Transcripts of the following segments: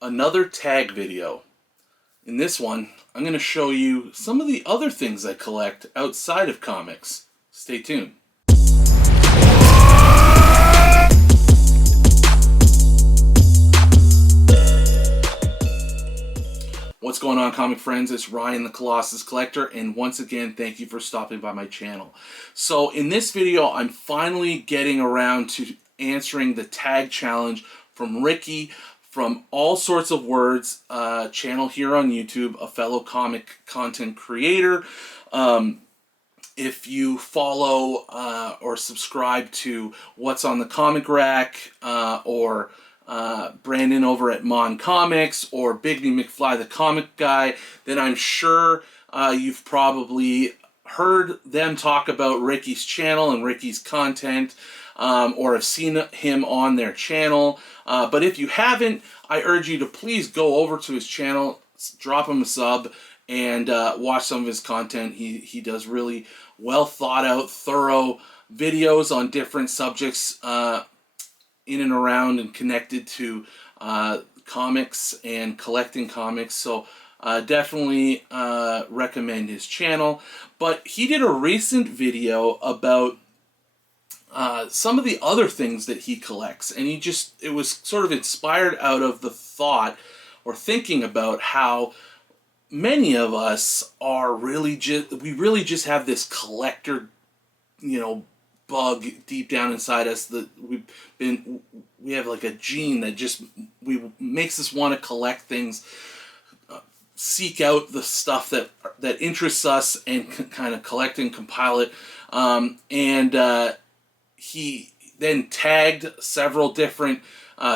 another tag video. In this one, I'm going to show you some of the other things I collect outside of comics. Stay tuned. What's going on, comic friends? It's Ryan the Colossus Collector, and once again, thank you for stopping by my channel. So in this video, I'm finally getting around to answering the tag challenge from Ricky from All Sorts of Words channel here on YouTube, a fellow comic content creator. If you follow or subscribe to What's on the Comic Rack or Brandon over at Mon Comics or Bigney McFly the Comic Guy, then I'm sure you've probably heard them talk about Ricky's channel and Ricky's content, or have seen him on their channel. But if you haven't, I urge you to please go over to his channel, drop him a sub, and watch some of his content. He does really well thought out, thorough videos on different subjects in and around and connected to comics and collecting comics. So definitely recommend his channel. But he did a recent video about some of the other things that he collects, and it was sort of inspired out of the thought or thinking about how many of us are really really just have this collector, bug deep down inside us that we have like a gene that just makes us want to collect things, seek out the stuff that interests us and kind of collect and compile it. He then tagged several different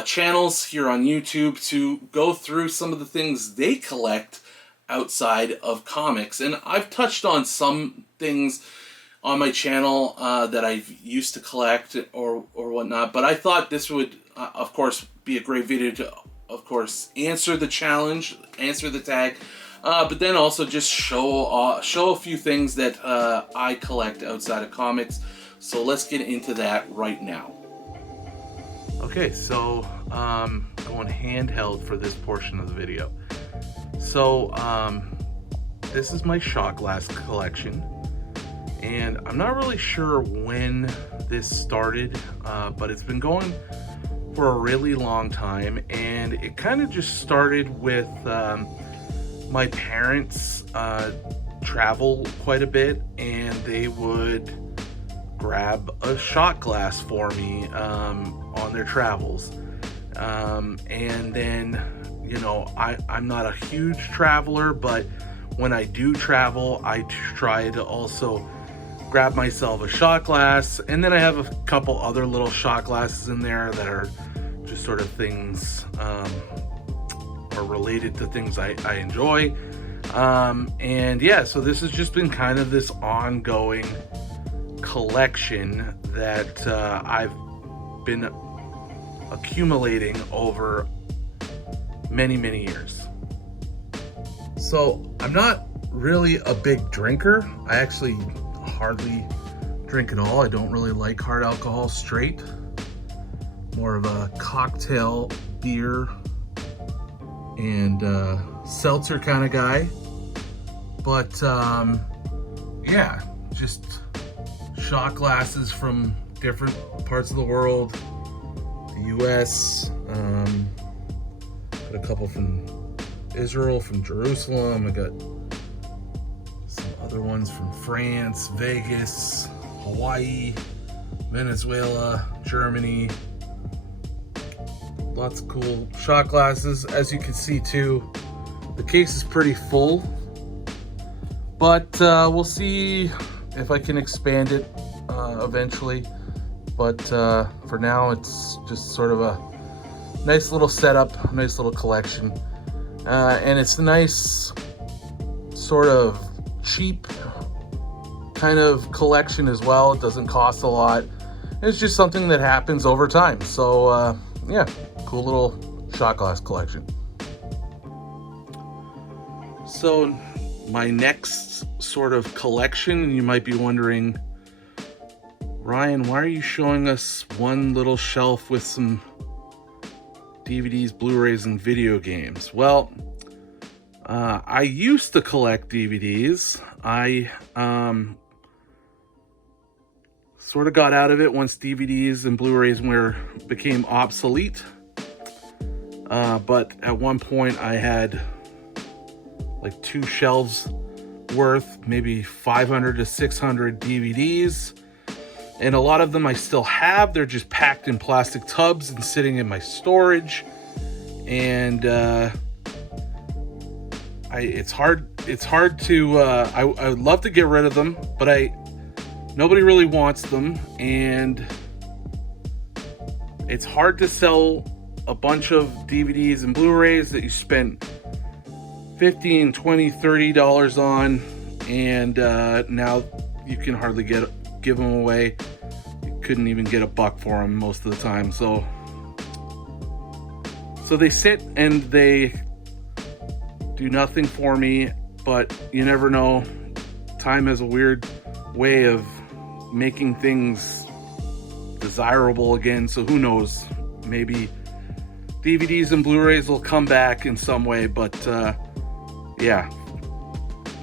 channels here on YouTube to go through some of the things they collect outside of comics. And I've touched on some things on my channel that I've used to collect or whatnot, but I thought this would, of course, be a great video to, of course, answer the challenge, answer the tag, but then also just show a few things that I collect outside of comics. So let's get into that right now. Okay, so going handheld for this portion of the video. So this is my shot glass collection, and I'm not really sure when this started, but it's been going for a really long time, and it kind of just started with my parents travel quite a bit, and they would grab a shot glass for me on their travels, and then I'm not a huge traveler, but when I do travel, I try to also grab myself a shot glass, and then I have a couple other little shot glasses in there that are just sort of things or related to things I enjoy, and yeah, so this has just been kind of this ongoing collection that I've been accumulating over many years. So I'm not really a big drinker. I actually hardly drink at all. I don't really like hard alcohol straight. More of a cocktail, beer, and seltzer kind of guy. But yeah, just shot glasses from different parts of the world, the US, got a couple from Israel, from Jerusalem. I got some other ones from France, Vegas, Hawaii, Venezuela, Germany. Lots of cool shot glasses. As you can see too, the case is pretty full, but we'll see if I can expand it eventually. But for now, it's just sort of a nice little setup, nice little collection, and it's a nice sort of cheap kind of collection as well. It doesn't cost a lot. It's just something that happens over time. So yeah, cool little shot glass collection. So my next sort of collection, you might be wondering, Ryan, why are you showing us one little shelf with some DVDs, Blu-rays, and video games. Well, I used to collect DVDs. I sort of got out of it once DVDs and Blu-rays became obsolete. But at one point I had like 2 shelves worth, maybe 500 to 600 DVDs. And a lot of them I still have. They're just packed in plastic tubs and sitting in my storage. And it's hard to I would love to get rid of them, but nobody really wants them, and it's hard to sell a bunch of DVDs and Blu-rays that you spent $15, $20, $30 on, and now you can hardly give them away. You couldn't even get $1 for them most of the time. So they sit and they do nothing for me, but you never know. Time has a weird way of making things desirable again, so who knows? Maybe DVDs and Blu-rays will come back in some way, but yeah,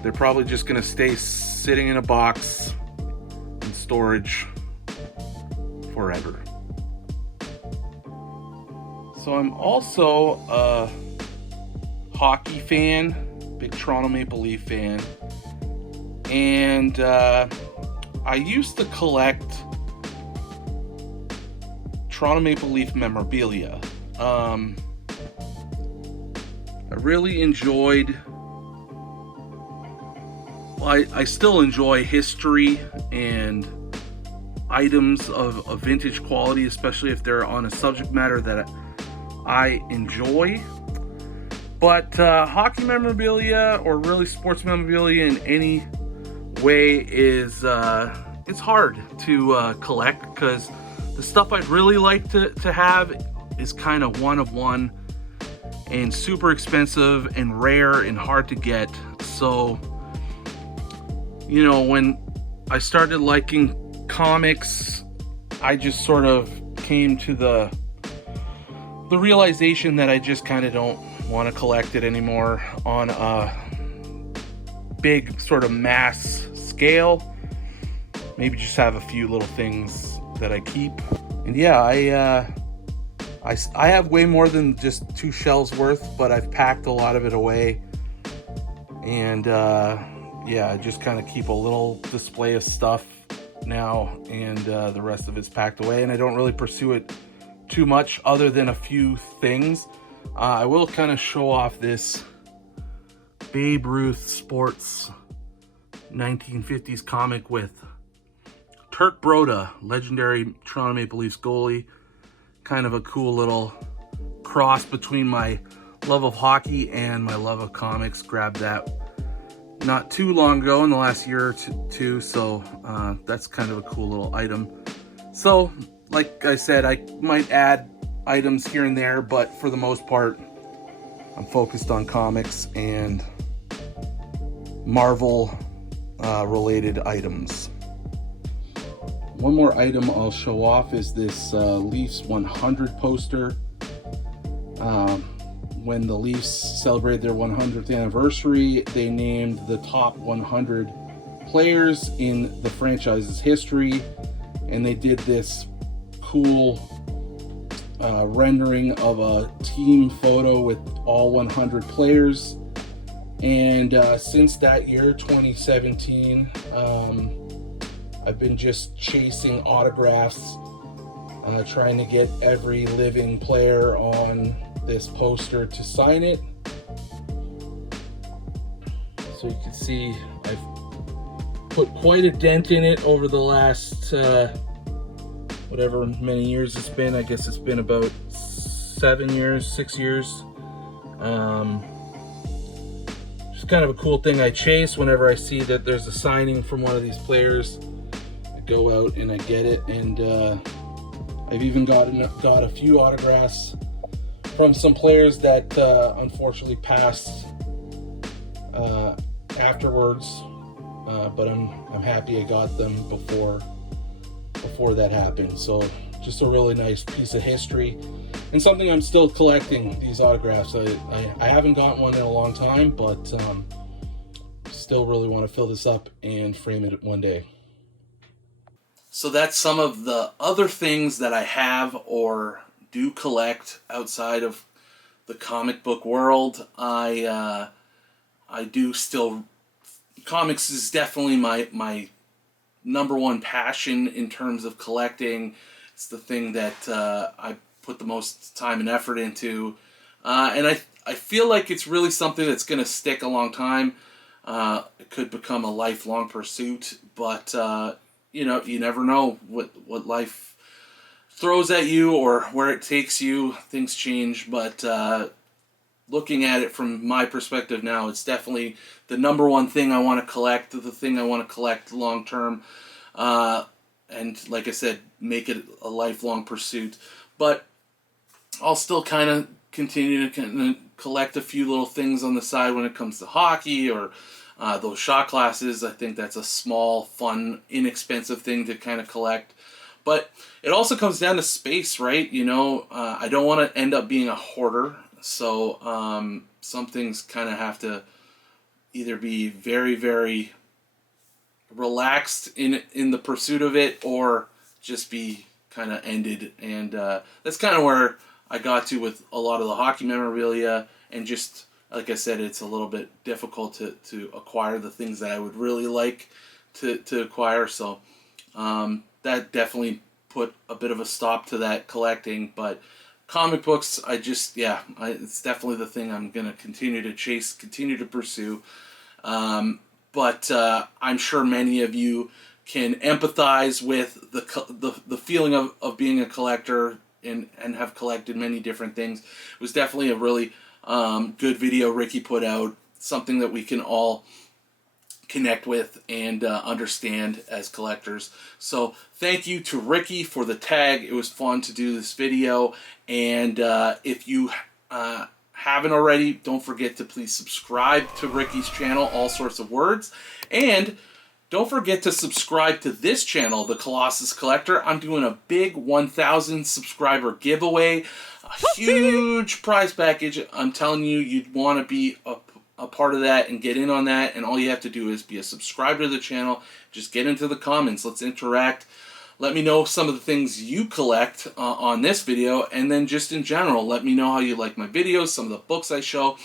they're probably just gonna stay sitting in a box in storage forever. So I'm also a hockey fan, big Toronto Maple Leaf fan, and I used to collect Toronto Maple Leaf memorabilia. I really enjoyed, I still enjoy history and items of vintage quality, especially if they're on a subject matter that I enjoy. But hockey memorabilia, or really sports memorabilia in any way, is it's hard to collect, because the stuff I'd really like to have is kind of one of one and super expensive and rare and hard to get. So, you know, when I started liking comics, I just sort of came to the realization that I just kind of don't want to collect it anymore on a big sort of mass scale. Maybe just have a few little things that I keep. And yeah, I have way more than just 2 shelves worth, but I've packed a lot of it away. And yeah, I just kind of keep a little display of stuff now, and the rest of it's packed away, and I don't really pursue it too much other than a few things. I will kind of show off this Babe Ruth Sports 1950s comic with Turk Broda, legendary Toronto Maple Leafs goalie. Kind of a cool little cross between my love of hockey and my love of comics. Grabbed that not too long ago, in the last year or two, so that's kind of a cool little item. So, like I said, I might add items here and there, but for the most part, I'm focused on comics and Marvel related items. One more item I'll show off is this Leafs 100 poster. When the Leafs celebrated their 100th anniversary, they named the top 100 players in the franchise's history, and they did this cool rendering of a team photo with all 100 players. And since that year, 2017, I've been just chasing autographs, trying to get every living player on this poster to sign it. So you can see I've put quite a dent in it over the last whatever many years it's been. I guess it's been about 6 years. Just kind of a cool thing I chase whenever I see that there's a signing from one of these players. I go out and I get it, and I've even got a few autographs from some players that unfortunately passed afterwards, but I'm happy I got them before that happened. So just a really nice piece of history. and something I'm still collecting, these autographs. I haven't gotten one in a long time, but still really want to fill this up and frame it one day. So that's some of the other things that I have or do collect outside of the comic book world. I do still, comics is definitely my number one passion in terms of collecting. It's the thing that I put the most time and effort into, and I feel like it's really something that's going to stick a long time. It could become a lifelong pursuit, but you know, you never know what life throws at you or where it takes you. Things change, but looking at it from my perspective now, it's definitely the number one thing I want to collect, the thing I want to collect long term, and like I said, make it a lifelong pursuit. But I'll still kind of continue to collect a few little things on the side when it comes to hockey or those shot classes. I think that's a small, fun, inexpensive thing to kind of collect. But it also comes down to space, right? You know, I don't want to end up being a hoarder. So some things kind of have to either be very, very relaxed in the pursuit of it, or just be kind of ended. And that's kind of where I got to with a lot of the hockey memorabilia. And just like I said, it's a little bit difficult to acquire the things that I would really like to acquire. So that definitely put a bit of a stop to that collecting. But comic books, it's definitely the thing I'm going to continue to chase, continue to pursue. But I'm sure many of you can empathize with the feeling of being a collector and have collected many different things. It was definitely a really good video Ricky put out, something that we can all connect with and understand as collectors. So thank you to Ricky for the tag. It was fun to do this video, and if you haven't already, don't forget to please subscribe to Ricky's channel, All Sorts of Words, and don't forget to subscribe to this channel, The Colossus Collector. I'm doing a big 1,000 subscriber giveaway, a huge prize package. I'm telling you, you'd want to be a part of that and get in on that, and all you have to do is be a subscriber to the channel. Just get into the comments, let's interact. Let me know some of the things you collect on this video, and then just in general, let me know how you like my videos, some of the books I show,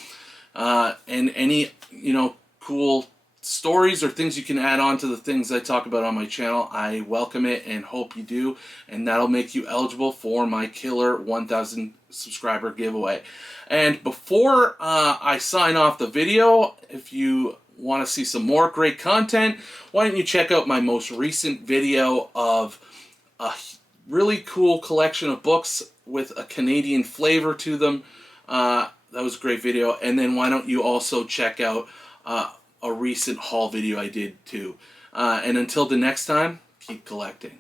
and any, you know, cool stories or things you can add on to the things I talk about on my channel. I welcome it and hope you do, and that'll make you eligible for my killer 1,000 subscriber giveaway. And before I sign off the video, if you want to see some more great content, why don't you check out my most recent video of a really cool collection of books with a Canadian flavor to them. That was a great video. And then why don't you also check out a recent haul video I did too. And until the next time, keep collecting.